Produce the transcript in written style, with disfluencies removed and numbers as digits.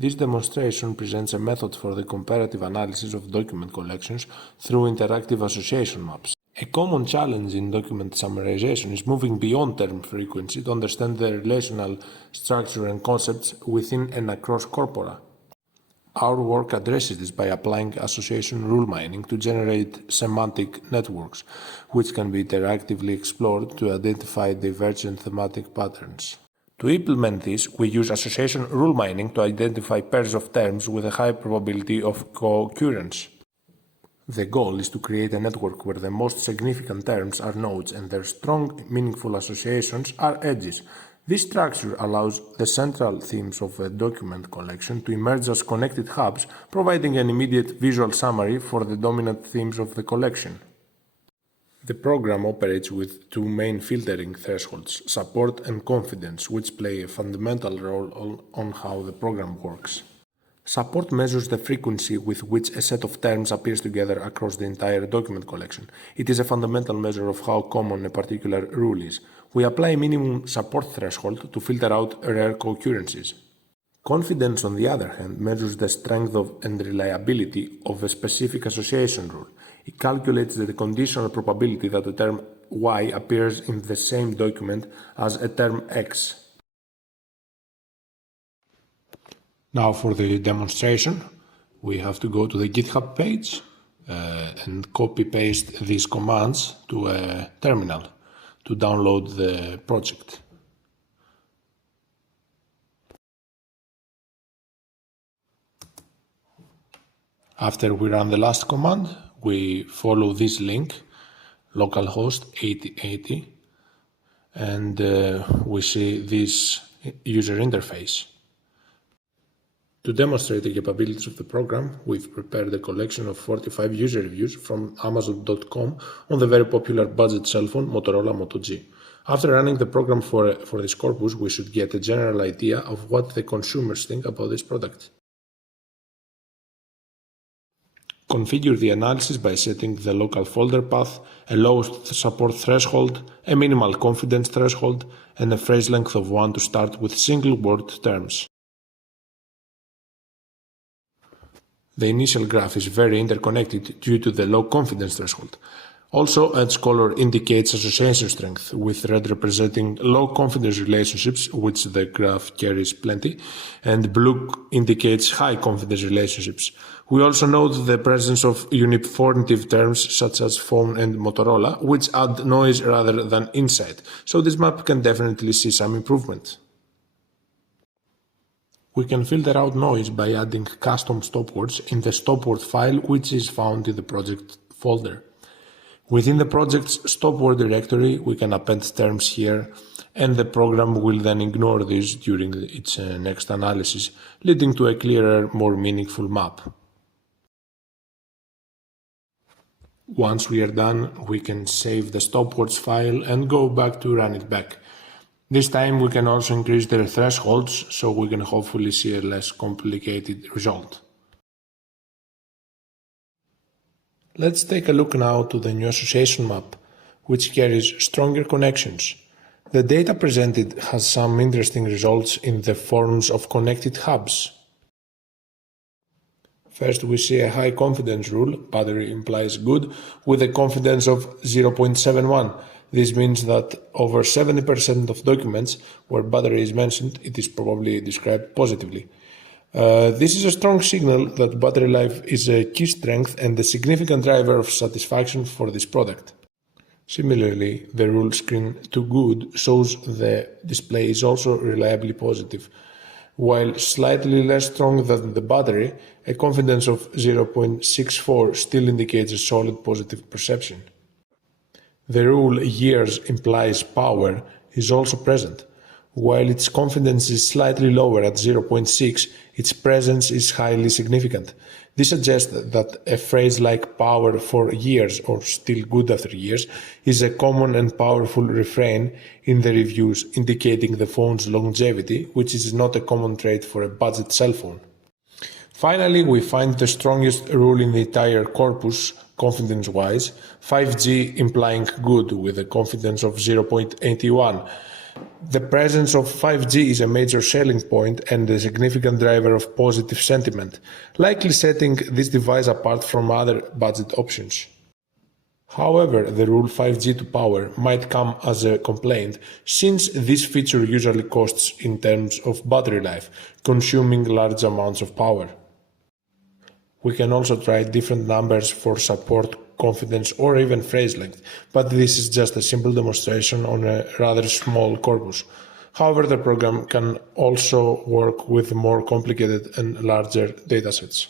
This demonstration presents a method for the comparative analysis of document collections through interactive association maps. A common challenge in document summarization is moving beyond term frequency to understand the relational structure and concepts within and across corpora. Our work addresses this by applying association rule mining to generate semantic networks, which can be interactively explored to identify divergent thematic patterns. To implement this, we use association rule mining to identify pairs of terms with a high probability of co-occurrence. The goal is to create a network where the most significant terms are nodes and their strong, meaningful associations are edges. This structure allows the central themes of a document collection to emerge as connected hubs, providing an immediate visual summary for the dominant themes of the collection. The program operates with two main filtering thresholds, support and confidence, which play a fundamental role on how the program works. Support measures the frequency with which a set of terms appears together across the entire document collection. It is a fundamental measure of how common a particular rule is. We apply a minimum support threshold to filter out rare co-occurrences. Confidence, on the other hand, measures the strength and reliability of a specific association rule. It calculates the conditional probability that the term Y appears in the same document as a term X. Now for the demonstration, we have to go to the GitHub page and copy-paste these commands to a terminal to download the project. After we run the last command, we follow this link, localhost 8080, and we see this user interface. To demonstrate the capabilities of the program, we've prepared a collection of 45 user reviews from Amazon.com on the very popular budget cell phone Motorola Moto G. After running the program for this corpus, we should get a general idea of what the consumers think about this product. Configure the analysis by setting the local folder path, a low support threshold, a minimal confidence threshold, and a phrase length of 1 to start with single word terms. The initial graph is very interconnected due to the low confidence threshold. Also, edge color indicates association strength, with red representing low confidence relationships, which the graph carries plenty, and blue indicates high confidence relationships. We also note the presence of uniformative terms such as phone and Motorola, which add noise rather than insight, so this map can definitely see some improvement. We can filter out noise by adding custom stopwords in the stopword file, which is found in the project folder. Within the project's stopword directory, we can append terms here, and the program will then ignore these during its next analysis, leading to a clearer, more meaningful map. Once we are done, we can save the stopwords file and go back to run it back. This time we can also increase their thresholds, so we can hopefully see a less complicated result. Let's take a look now to the new association map, which carries stronger connections. The data presented has some interesting results in the forms of connected hubs. First, we see a high confidence rule, battery implies good, with a confidence of 0.71. This means that over 70% of documents where battery is mentioned, it is probably described positively. This is a strong signal that battery life is a key strength and a significant driver of satisfaction for this product. Similarly, the rule screen to good shows the display is also reliably positive. While slightly less strong than the battery, a confidence of 0.64 still indicates a solid positive perception. The rule years implies power is also present. While its confidence is slightly lower at 0.6, its presence is highly significant. This suggests that a phrase like power for years or still good after years is a common and powerful refrain in the reviews, indicating the phone's longevity, which is not a common trait for a budget cell phone. Finally, we find the strongest rule in the entire corpus, confidence-wise, 5G implying good with a confidence of 0.81. The presence of 5G is a major selling point and a significant driver of positive sentiment, likely setting this device apart from other budget options. However, the rule 5G to power might come as a complaint, since this feature usually costs in terms of battery life, consuming large amounts of power. We can also try different numbers for support, confidence, or even phrase length, but this is just a simple demonstration on a rather small corpus. However, the program can also work with more complicated and larger datasets.